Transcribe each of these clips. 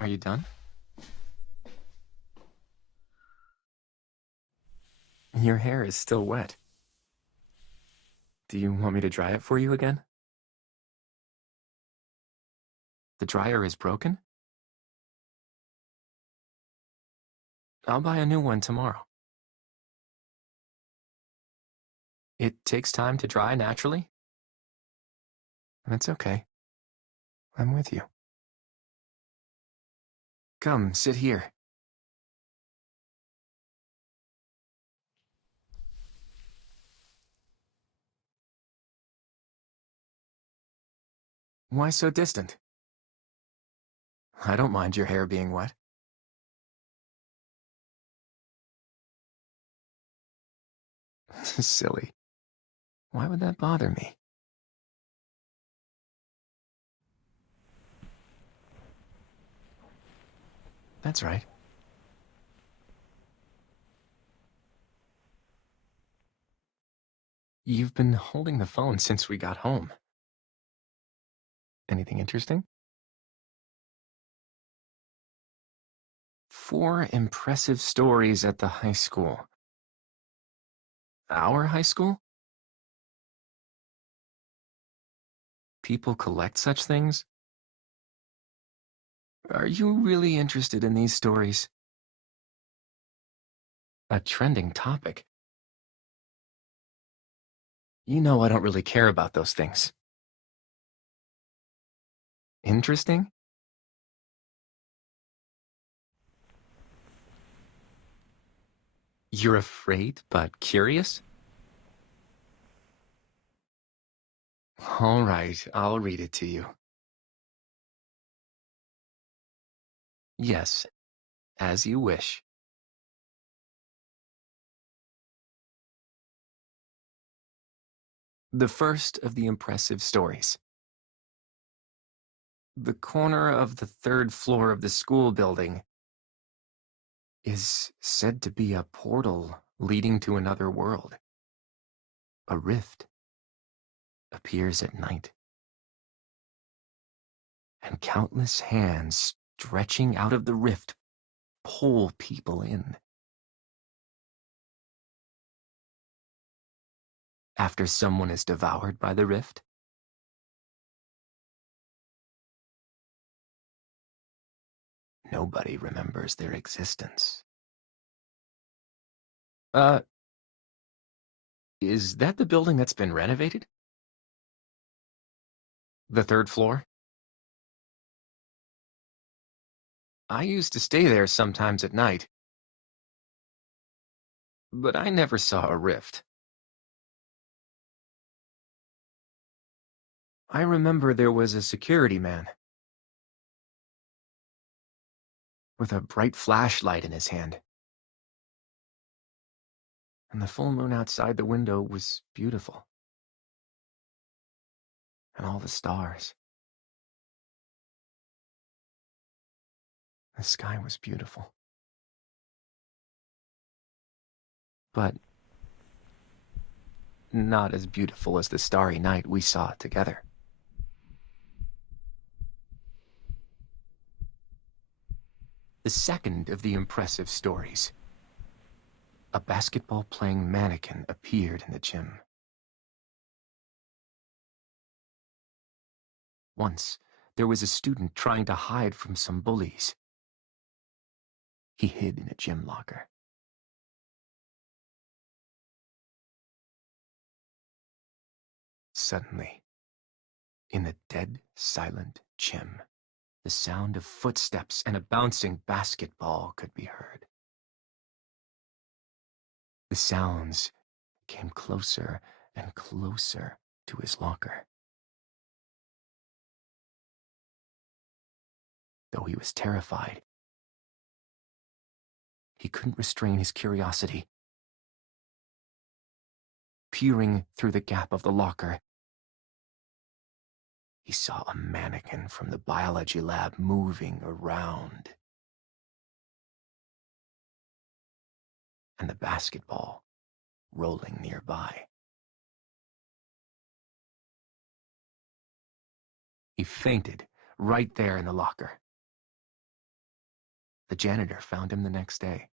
Are you done? Your hair is still wet. Do you want me to dry it for you again? The dryer is broken? I'll buy a new one tomorrow. It takes time to dry naturally? That's okay. I'm with you. Come, sit here. Why so distant? I don't mind your hair being wet. Silly. Why would that bother me? That's right. You've been holding the phone since we got home. Anything interesting? 4 impressive stories at the high school. Our high school? People collect such things? Are you really interested in these stories? A trending topic. You know I don't really care about those things. Interesting? You're afraid but curious? All right, I'll read it to you. Yes, as you wish. The first of the impressive stories. The corner of the 3rd floor of the school building is said to be a portal leading to another world. A rift appears at night, and countless hands stretching out of the rift pull people in. After someone is devoured by the rift, nobody remembers their existence. Is that the building that's been renovated? The 3rd floor? I used to stay there sometimes at night, but I never saw a rift. I remember there was a security man with a bright flashlight in his hand. And the full moon outside the window was beautiful. And all the stars. The sky was beautiful. But not as beautiful as the starry night we saw together. The second of the impressive stories. A basketball-playing mannequin appeared in the gym. Once, there was a student trying to hide from some bullies. He hid in a gym locker. Suddenly, in the dead, silent gym, the sound of footsteps and a bouncing basketball could be heard. The sounds came closer and closer to his locker. Though he was terrified, he couldn't restrain his curiosity. Peering through the gap of the locker, he saw a mannequin from the biology lab moving around. And the basketball rolling nearby. He fainted right there in the locker. The janitor found him the next day.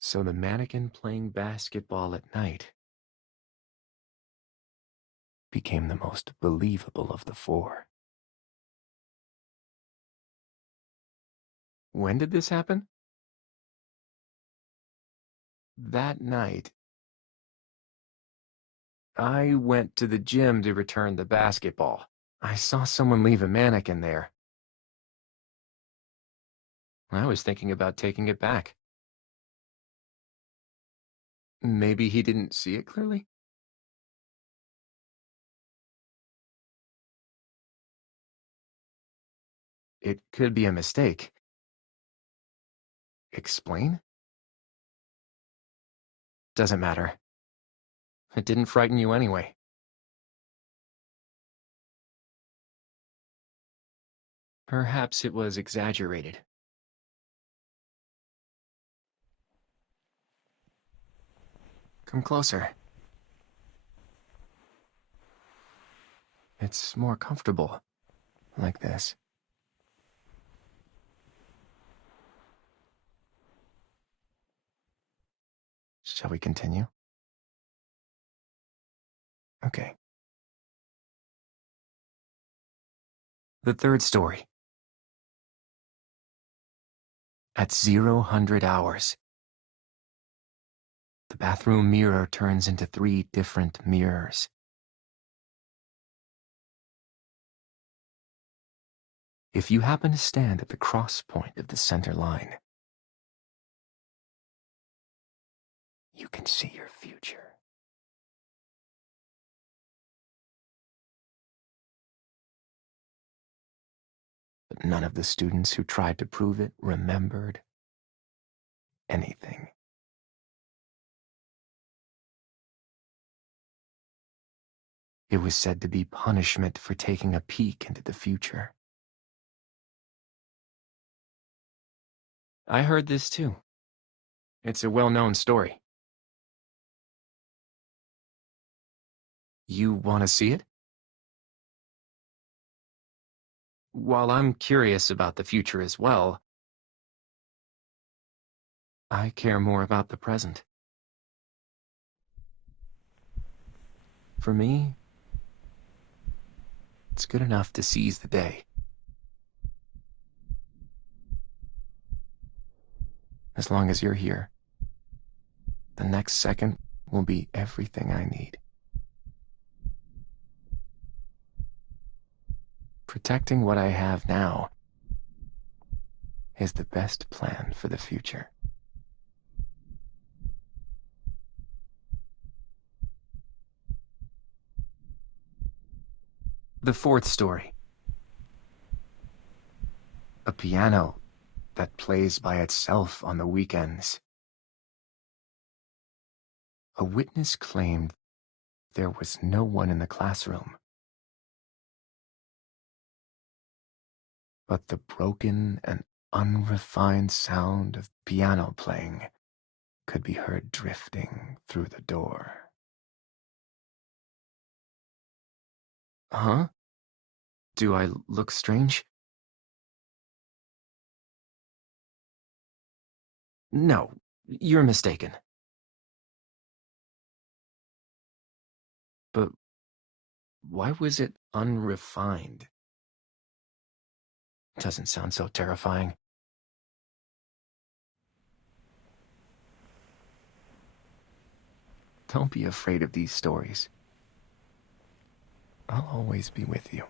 So the mannequin playing basketball at night became the most believable of the four. When did this happen? That night, I went to the gym to return the basketball. I saw someone leave a mannequin there. I was thinking about taking it back. Maybe he didn't see it clearly? It could be a mistake. Explain? Doesn't matter. It didn't frighten you anyway. Perhaps it was exaggerated. Come closer. It's more comfortable like this. Shall we continue? Okay. The third story. At 00 hours, the bathroom mirror turns into 3 different mirrors. If you happen to stand at the cross point of the center line, you can see your future. But none of the students who tried to prove it remembered anything. It was said to be punishment for taking a peek into the future. I heard this too. It's a well-known story. You want to see it? While I'm curious about the future as well, I care more about the present. For me, it's good enough to seize the day. As long as you're here, the next second will be everything I need. Protecting what I have now is the best plan for the future. The fourth story. A piano that plays by itself on the weekends. A witness claimed there was no one in the classroom, but the broken and unrefined sound of piano playing could be heard drifting through the door. Huh? Do I look strange? No, you're mistaken. But why was it unrefined? Doesn't sound so terrifying. Don't be afraid of these stories. I'll always be with you.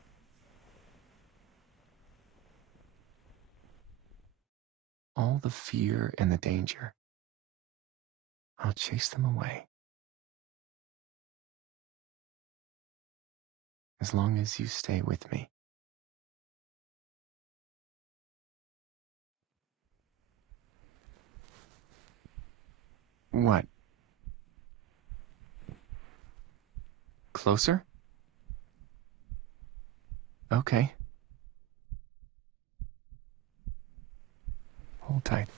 All the fear and the danger, I'll chase them away. As long as you stay with me. What? Closer? Okay. Hold tight.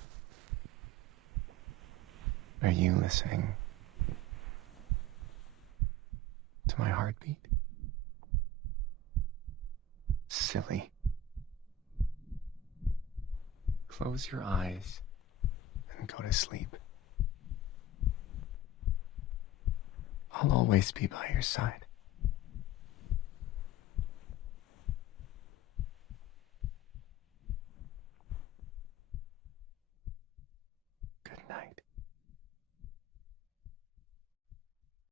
Are you listening to my heartbeat? silly. Close your eyes and go to sleep. I'll always be by your side.